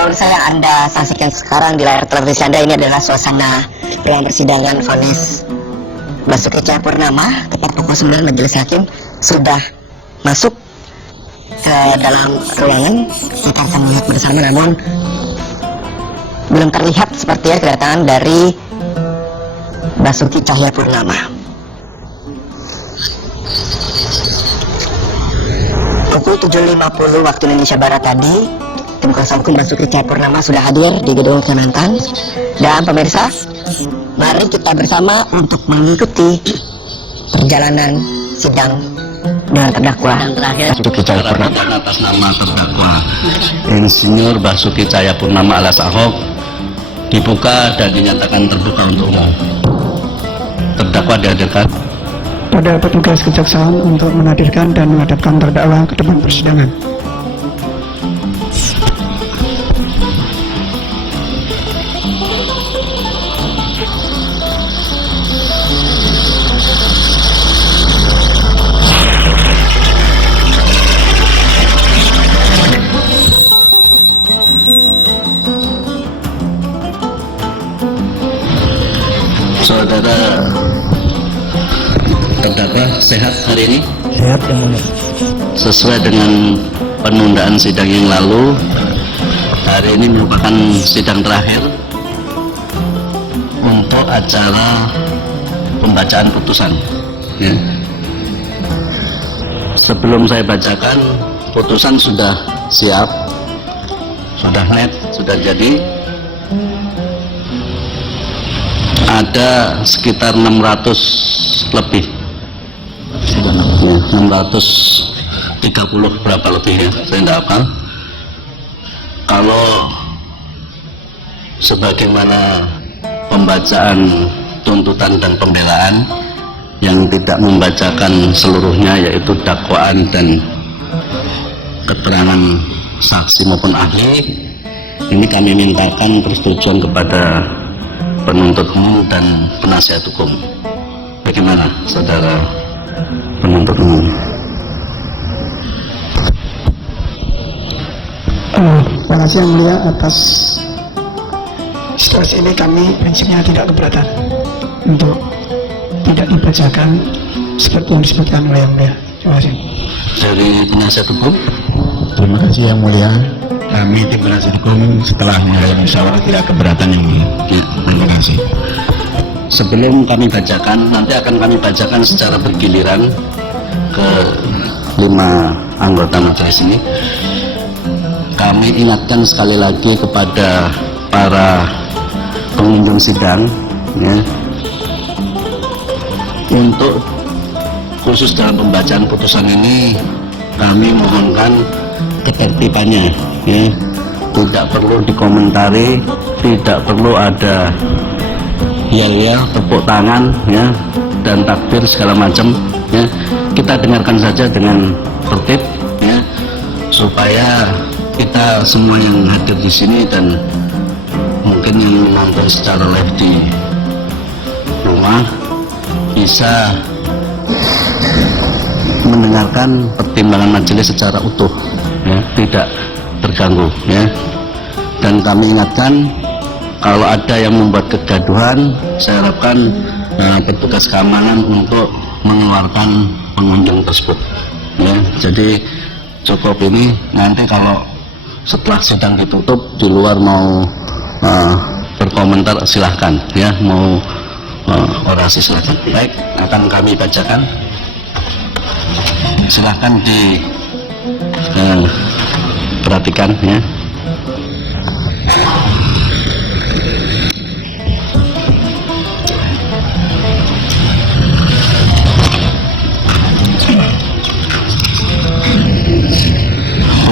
Pemirsa yang Anda saksikan sekarang di layar televisi Anda, ini adalah suasana ruang persidangan vonis Basuki Cahayapurnama. Tepat pukul 9 majelis hakim sudah masuk ke dalam ruangan. Kita akan melihat bersama, namun belum terlihat sepertinya kedatangan dari Basuki Cahayapurnama. Pukul 7.50 waktu Indonesia Barat tadi, tim kuasa hukum Basuki Cahayapurnama sudah hadir di gedung Kementan. Dan pemirsa, mari kita bersama untuk mengikuti perjalanan sidang dengan terdakwa Basuki Cahayapurnama. Atas nama terdakwa Insinyur Basuki Cahayapurnama alias Ahok dibuka dan dinyatakan terbuka untuk umum. Terdakwa dihadirkan pada petugas kejaksaan untuk menghadirkan dan menghadapkan terdakwa ke depan persidangan. Saudara terdakwa sehat hari ini? Sehat yang mulia. Sesuai dengan penundaan sidang yang lalu, hari ini merupakan sidang terakhir untuk acara pembacaan putusan. Ya. Sebelum saya bacakan, putusan sudah siap, sudah net, sudah jadi. Ada sekitar 600 lebih, ya, 630 berapa lebih ya, saya tidak hafal. Kalau sebagaimana pembacaan tuntutan dan pembelaan yang tidak membacakan seluruhnya, yaitu dakwaan dan keterangan saksi maupun ahli, ini kami mintakan persetujuan kepada penuntut umum dan penasihat hukum. Bagaimana saudara penuntut umum? Terima kasih yang mulia atas situasi ini. Kami prinsipnya tidak keberatan untuk tidak dibacakan seperti yang disebutkan oleh yang mulia. Terima kasih. Dari penasihat hukum? Terima kasih yang mulia. Kami tim penasihat hukum setelah mengenai musyawarah tidak keberatan yang mulia. Ya, terima kasih. Sebelum kami bacakan, nanti akan kami bacakan secara bergiliran ke 5 anggota majelis ini. Kami ingatkan sekali lagi kepada para pengunjung sidang, ya, untuk khusus dalam pembacaan putusan ini kami mohonkan ketertibannya, ya, tidak perlu dikomentari, tidak perlu ada yel-yel, tepuk tangan, ya, dan takbir segala macam, ya. Kita dengarkan saja dengan tertib, ya, supaya kita semua yang hadir di sini dan mungkin yang menonton secara live di rumah bisa mendengarkan pertimbangan majelis secara utuh, ya, tidak terganggu, ya. Dan kami ingatkan, kalau ada yang membuat kegaduhan, saya harapkan petugas keamanan untuk mengeluarkan pengunjung tersebut, ya. Jadi cukup ini, nanti kalau setelah sidang ditutup di luar mau berkomentar silahkan, ya, mau orasi silahkan. Baik, akan kami bacakan. Silahkan perhatikan, ya.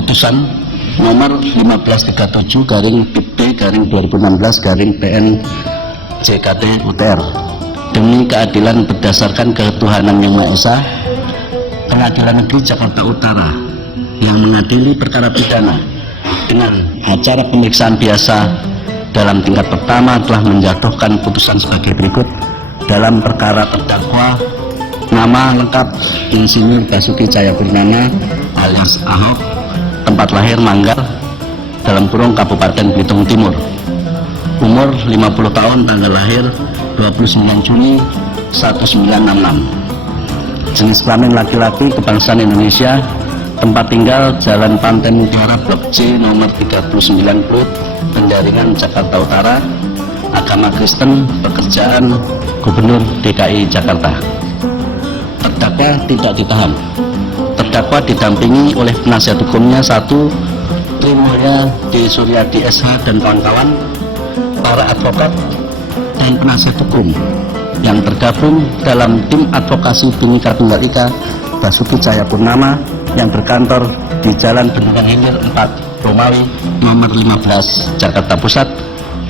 Putusan nomor 1537/PIP/2016/PN JKT UTR. Demi keadilan berdasarkan ketuhanan yang Maha Esa, Pengadilan Negeri Jakarta Utara yang mengadili perkara pidana dengan acara pemeriksaan biasa dalam tingkat pertama telah menjatuhkan putusan sebagai berikut dalam perkara terdakwa nama lengkap Insinyur Basuki Cahayapurnama alias Ahok, tempat lahir Manggar, dalam kurung Kabupaten Belitung Timur. Umur 50 tahun, tanggal lahir 29 Juni 1966. Jenis kelamin laki-laki, kebangsaan Indonesia, tempat tinggal Jalan Pantai Mutiara Blok C nomor 39 Plut, Penjaringan, Jakarta Utara. Agama Kristen, pekerjaan Gubernur DKI Jakarta. Terdakwa tidak ditahan. Terdakwa didampingi oleh penasihat hukumnya 1. Trimulya D. Suryadi SH dan kawan-kawan, para advokat dan penasihat hukum yang tergabung dalam tim advokasi Bhinneka Tunggal Ika Basuki Cahayapurnama yang berkantor di Jalan Bendungan Hilir 4 Romawi nomor 15 Jakarta Pusat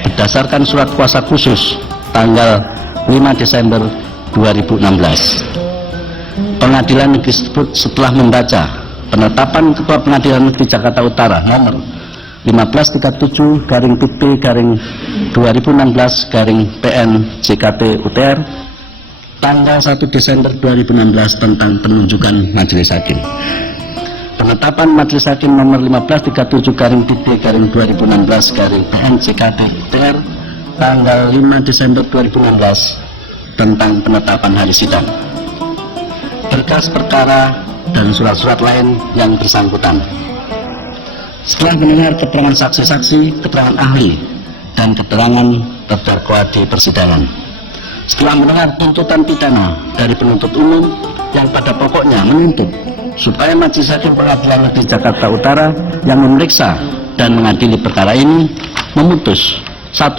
berdasarkan surat kuasa khusus tanggal 5 Desember 2016. Pengadilan negeri tersebut setelah membaca penetapan Ketua Pengadilan Negeri Jakarta Utara nomor 1537/PP/2016/PN JKT UTR tanggal 1 Desember 2016 tentang penunjukan majelis hakim. Penetapan majelis hakim nomor 1537/PP/2016/PN JKT UTR tanggal 5 Desember 2016 tentang penetapan hari sidang. Berkas perkara dan surat-surat lain yang bersangkutan. Setelah mendengar keterangan saksi-saksi, keterangan ahli, dan keterangan terdakwa di persidangan, setelah mendengar tuntutan pidana dari penuntut umum yang pada pokoknya menuntut supaya Majelis Hakim Pengadilan Negeri Jakarta Utara yang memeriksa dan mengadili perkara ini memutus 1.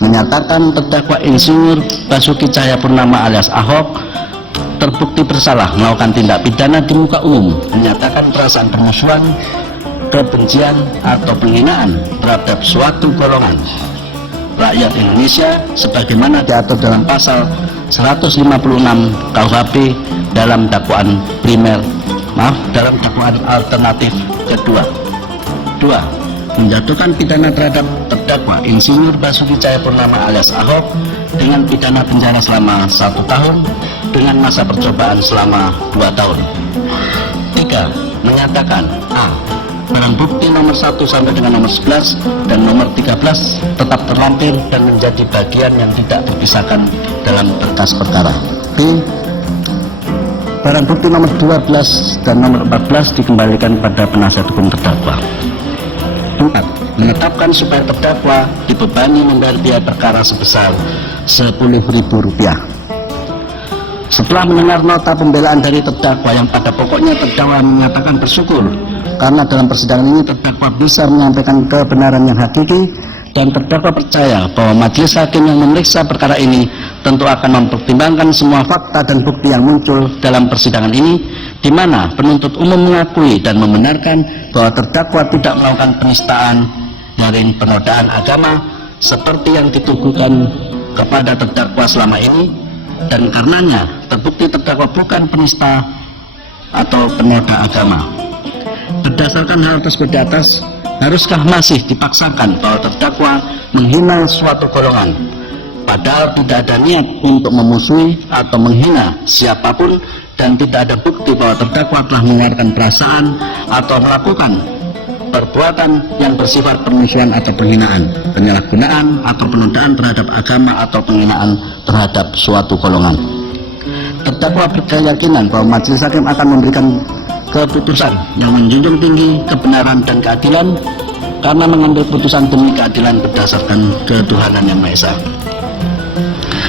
Menyatakan terdakwa Insinyur Basuki Cahayapurnama alias Ahok terbukti bersalah melakukan tindak pidana di muka umum, menyatakan perasaan permusuhan, kebencian atau penghinaan terhadap suatu golongan rakyat Indonesia sebagaimana diatur dalam pasal 156 KUHP dalam dakwaan alternatif kedua. 2. Menjatuhkan pidana terhadap terdakwa Insinyur Basuki Cahayapurnama alias Ahok dengan pidana penjara selama 1 tahun dengan masa percobaan selama 2 tahun. 3. Menyatakan A. Barang bukti nomor 1 sampai dengan nomor 11 dan nomor 13 tetap terlampir dan menjadi bagian yang tidak terpisahkan dalam berkas perkara. B. Barang bukti nomor 12 dan nomor 14 dikembalikan pada penasihat hukum terdakwa. 4. Menetapkan supaya terdakwa dibebani membayar biaya perkara sebesar Rp10.000. Setelah mendengar nota pembelaan dari terdakwa yang pada pokoknya terdakwa menyatakan bersyukur karena dalam persidangan ini terdakwa bisa menyampaikan kebenaran yang hakiki, dan terdakwa percaya bahwa majelis hakim yang memeriksa perkara ini tentu akan mempertimbangkan semua fakta dan bukti yang muncul dalam persidangan ini, di mana penuntut umum mengakui dan membenarkan bahwa terdakwa tidak melakukan penistaan dan penodaan agama seperti yang dituduhkan kepada terdakwa selama ini, dan karenanya terbukti terdakwa bukan penista atau penoda agama. Berdasarkan hal tersebut di atas, haruskah masih dipaksakan bahwa terdakwa menghina suatu golongan, padahal tidak ada niat untuk memusuhi atau menghina siapapun, dan tidak ada bukti bahwa terdakwa telah mengeluarkan perasaan atau melakukan perbuatan yang bersifat permusuhan atau penghinaan, penyalahgunaan atau penodaan terhadap agama atau penghinaan terhadap suatu golongan. Terdakwa berkeyakinan bahwa majelis hakim akan memberikan keputusan yang menjunjung tinggi kebenaran dan keadilan karena mengambil putusan demi keadilan berdasarkan ketuhanan yang Maha Esa.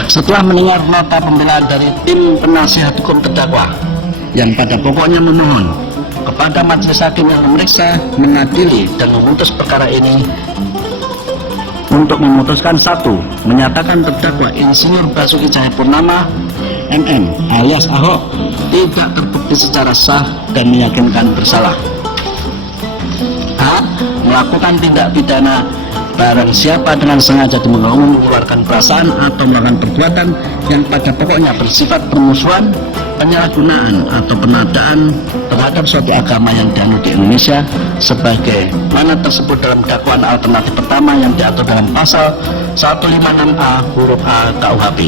Setelah mendengar nota pembelaan dari tim penasihat hukum terdakwa yang pada pokoknya memohon kepada majelis hakim yang memeriksa, mengadili, dan memutus perkara ini untuk memutuskan 1. Menyatakan terdakwa Insinyur Basuki Cahayapurnama MM alias Ahok tidak terbukti secara sah dan meyakinkan bersalah. A. Melakukan tindak pidana barang siapa dengan sengaja di muka umum mengeluarkan perasaan atau melakukan perbuatan yang pada pokoknya bersifat permusuhan, penyalahgunaan atau penodaan terhadap suatu agama yang dianut di Indonesia sebagai mana tersebut dalam dakwaan alternatif pertama yang diatur dalam pasal 156A huruf A KUHP.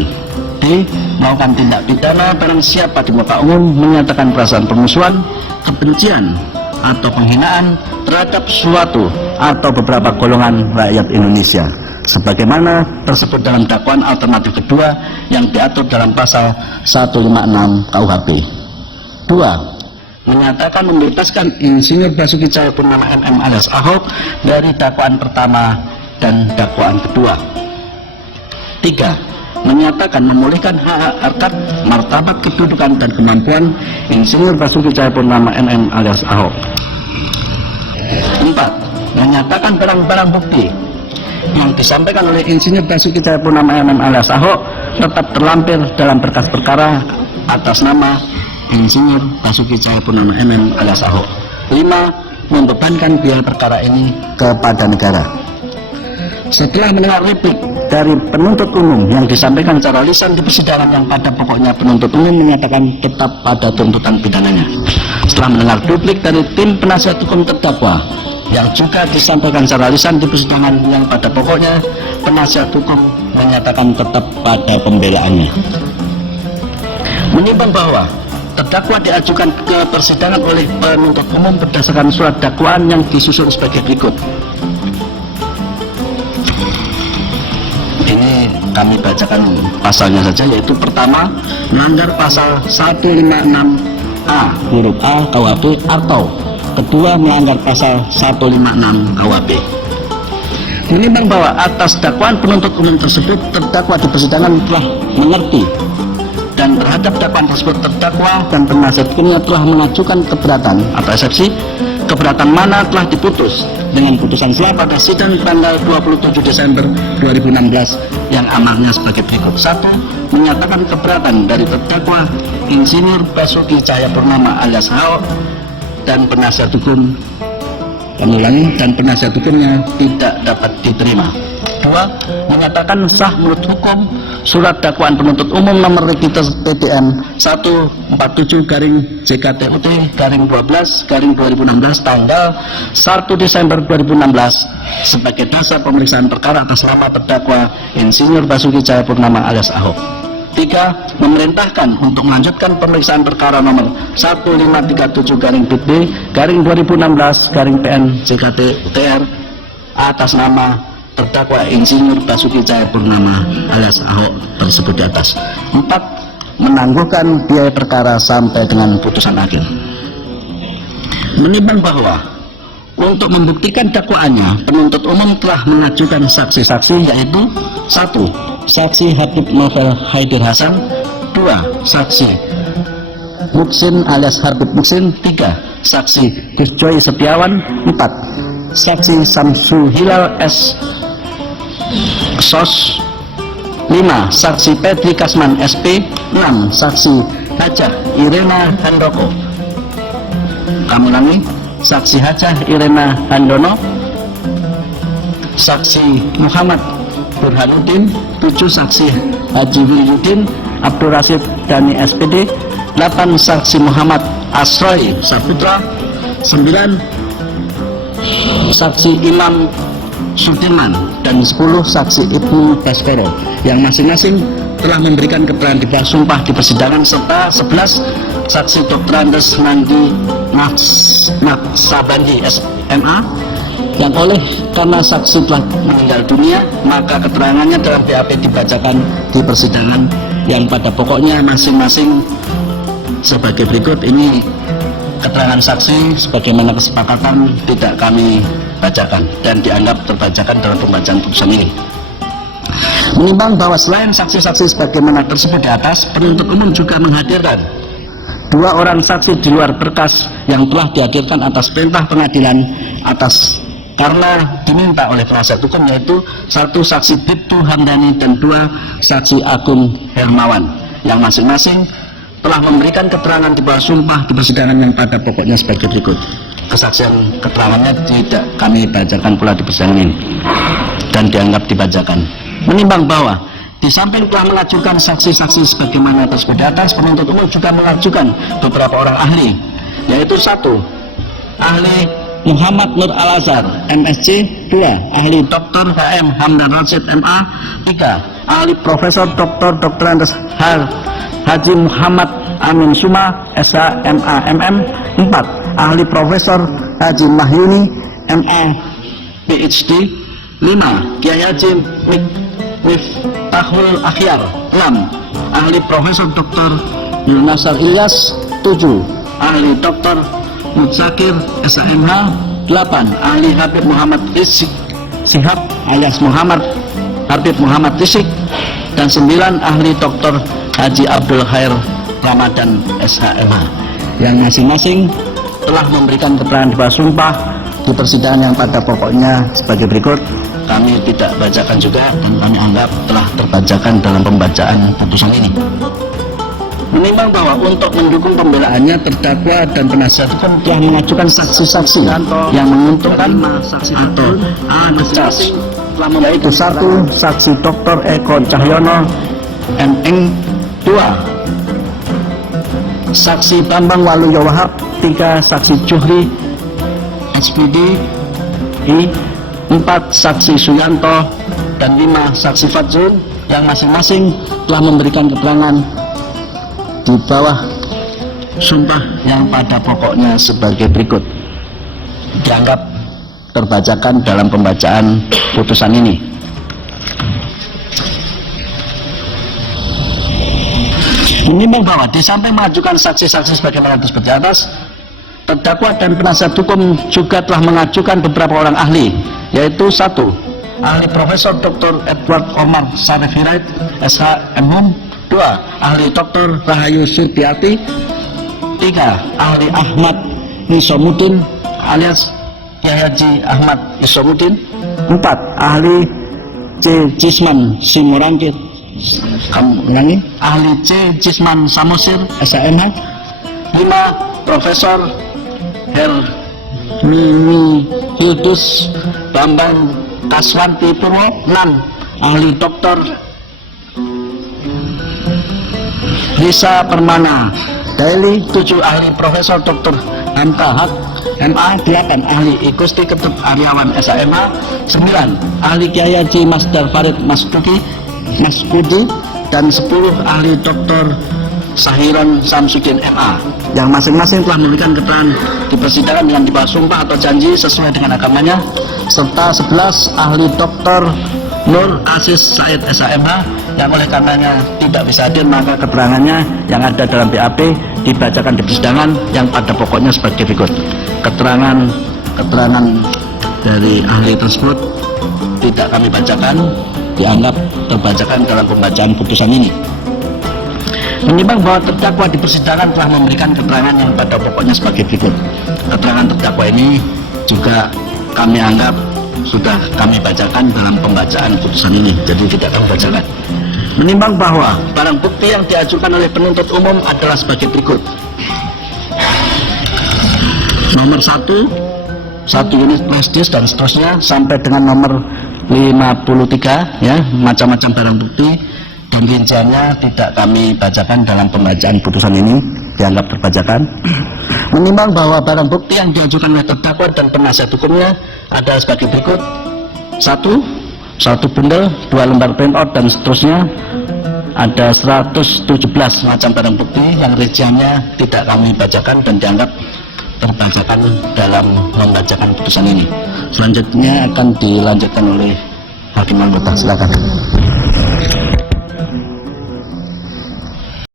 D. Melakukan tindak pidana barang siapa di muka umum menyatakan perasaan permusuhan, kebencian atau penghinaan terhadap suatu atau beberapa golongan rakyat Indonesia sebagaimana tersebut dalam dakwaan alternatif kedua yang diatur dalam pasal 156 KUHP. 2. Menyatakan membebaskan Insinyur Basuki Cahayapurnama MM alias Ahok dari dakwaan pertama dan dakwaan kedua. 3. Menyatakan memulihkan hak harkat, martabat, kedudukan dan kemampuan Insinyur Basuki Cahayapurnama MM alias Ahok. 4. Menyatakan barang-barang bukti yang disampaikan oleh Insinyur Basuki Cahayapurnama MM alias Ahok tetap terlampir dalam berkas perkara atas nama Insinyur Basuki Cahayapurnama MM alias Ahok. 5. Membebankan biaya perkara ini kepada negara. Setelah mendengar replik dari penuntut umum yang disampaikan secara lisan di persidangan yang pada pokoknya penuntut umum menyatakan tetap pada tuntutan pidananya. Setelah mendengar duplik dari tim penasihat hukum terdakwa yang juga disampaikan secara lisan di persidangan yang pada pokoknya penasihat hukum menyatakan tetap pada pembelaannya. Menimbang bahwa terdakwa diajukan ke persidangan oleh penuntut umum berdasarkan surat dakwaan yang disusun sebagai berikut. Ini kami bacakan pasalnya saja, yaitu pertama, melanggar pasal 156A huruf A KUHP atau kedua, melanggar pasal 156 KUHP. Menimbang bahwa atas dakwaan penuntut umum tersebut terdakwa di persidangan telah mengerti dan terhadap dakwaan tersebut terdakwa dan penasihat hukumnya telah mengajukan keberatan atau eksepsi, keberatan mana telah diputus dengan putusan selah pada sidang tanggal 27 Desember 2016 yang amarnya sebagai berikut. 1. Menyatakan keberatan dari terdakwa Insinyur Basuki Cahayapurnama alias Ahok dan penasihat hukum dan penasihat hukumnya tidak dapat diterima. 2. Menyatakan sah menurut hukum surat dakwaan penuntut umum nomor register TDM 147-JKTUT-12-2016 tanggal 1 Desember 2016 sebagai dasar pemeriksaan perkara atas nama terdakwa Insinyur Basuki Cahayapurnama alias Ahok. 3. Memerintahkan untuk melanjutkan pemeriksaan perkara nomor 1537-BB-2016-PN JKT-UTR atas nama terdakwa Insinyur Basuki Cahayapurnama alias Ahok tersebut di atas. 4. Menangguhkan biaya perkara sampai dengan putusan akhir. Menimbang bahwa untuk membuktikan dakwaannya penuntut umum telah mengajukan saksi-saksi, yaitu 1. Saksi Habib Novel Haidir Hasan. 2. Saksi Muksin alias Habib Muksin. 3. Saksi Gus Joy Setiawan. 4. Saksi Samsu Hilal S. SOS. 5. Saksi Petri Kasman SP. 6. Saksi Hajah Irena Handoko. Kami ulangi, saksi Hajah Irena Handono. Saksi Muhammad Burhanuddin. 7. Saksi Haji Wilyudin Abdul Rasid Dani SPD. 8. Saksi Muhammad Asroy Saputra. 9. Saksi Imam Sudirman dan 10 saksi Ibnu Baskoro yang masing-masing telah memberikan keterangan di bawah sumpah di persidangan, serta 11 saksi Dr. Andes Nandi Naksabandi SMA yang karena saksi telah meninggal dunia maka keterangannya dalam BAP dibacakan di persidangan yang pada pokoknya masing-masing sebagai berikut. Ini keterangan saksi sebagaimana kesepakatan tidak kami bacakan dan dianggap terbacakan dalam pembacaan putusan ini. Menimbang bahwa selain saksi-saksi sebagaimana tersebut di atas, penuntut umum juga menghadirkan 2 orang saksi di luar berkas yang telah dihadirkan atas perintah pengadilan atas karena diminta oleh penasihat hukum, yaitu 1 saksi Bribtu Hamdani dan 2 saksi Agung Hermawan yang masing-masing telah memberikan keterangan di bawah sumpah di persidangan yang pada pokoknya sebagai berikut. Kesaksian keterangannya tidak kami bacakan pula di persidangan ini dan dianggap dibacakan. Menimbang bahwa di samping telah mengajukan saksi-saksi sebagaimana tersebut di atas, penuntut umum juga mengajukan beberapa orang ahli, yaitu 1. Ahli Muhammad Nur Al-Azhar MSc. 2. Ahli Dr. HM Hamdan Rashid MA. 3. Ahli Profesor Dr. Andes Haji Muhammad Amin Suma SH MA MM. 4. ahli Profesor Haji Mahyuni MA PhD. 5. Kiai Haji Miftahul Akhyar. 6. Ahli Profesor Dr. Yunasar Ilyas. 7. Ahli Dr. Mutsakir SAMH. 8. Ahli Habib Muhammad Shihab alias Muhammad Habib Muhammad Rizik. Dan 9. Ahli Dr. Haji Abdul Khair Ramadan SHMH, yang masing-masing telah memberikan keterangan di bawah sumpah di persidangan yang pada pokoknya sebagai berikut. Kami tidak bacakan juga dan kami anggap telah terbacakan dalam pembacaan putusan ini. Menimbang bahwa untuk mendukung pembelaannya, terdakwa dan penasihat hukum telah mengajukan saksi-saksi yang menguntungkan atau charge, yaitu 1. Saksi Dr. Eko Cahyono MN. 2. Saksi Bambang Waluyo Wahab. 3. Saksi Juhri SPD I. 4. Saksi Suyanto. Dan 5. Saksi Fadzul, yang masing-masing telah memberikan keterangan di bawah sumpah yang pada pokoknya sebagai berikut. Dianggap terbacakan dalam pembacaan putusan ini. Menimbang bahwa di samping mengajukan saksi-saksi sebagaimana disebut di atas, terdakwa dan penasihat hukum juga telah mengajukan beberapa orang ahli, yaitu 1. Ahli Profesor Dr. Edward Omar Sarif Hirait SHMHUM. 2. Ahli Dr. Rahayu Surtiati. 3. Ahli Ahmad Nisomuddin alias Kiai Haji Ahmad Nisomuddin. 4. Ahli C. Jisman Simorangkir. Ahli C. Jisman Samosir SHMH. 5. Profesor Hermini Hildus Bambang Kaswanti Purwo. 6. Ahli Dr. Risa Permana Daily. 7. Ahli Profesor Dr. Hanta Haq MA. 8. Ahli Igusti Ketut Aryawan SHMH. 9. Ahli Kiai Haji Masdar Farid Masdudi. Dan 10. Ahli Dr. Sahiron Samsudin MA, yang masing-masing telah memberikan keterangan di persidangan dengan di bawah sumpah atau janji sesuai dengan agamanya. Serta 11. Ahli Dr. Nur Aziz Said SHMH, yang oleh karenanya tidak bisa hadir, maka keterangannya yang ada dalam BAP dibacakan di persidangan yang pada pokoknya sebagai berikut. Keterangan dari ahli tersebut tidak kami bacakan, dianggap terbacakan dalam pembacaan putusan ini. Menimbang bahwa terdakwa di persidangan telah memberikan keterangan yang pada pokoknya sebagai berikut. Keterangan terdakwa ini juga kami anggap sudah kami bacakan dalam pembacaan putusan ini, jadi tidak kami bacakan. Menimbang bahwa barang bukti yang diajukan oleh penuntut umum adalah sebagai berikut. Nomor 1 unit flash disk dan seterusnya sampai dengan nomor 53, ya, macam-macam barang bukti dan rinciannya tidak kami bacakan dalam pembacaan putusan ini, dianggap terbacakan. Menimbang bahwa barang bukti yang diajukan oleh terdakwa dan penasihat hukumnya adalah sebagai berikut. 1 bundel, 2 lembar printout dan seterusnya. Ada 117 macam barang bukti yang rinciannya tidak kami bacakan dan dianggap terbacakan dalam membacakan putusan ini. Selanjutnya akan dilanjutkan oleh hakim anggota, silakan.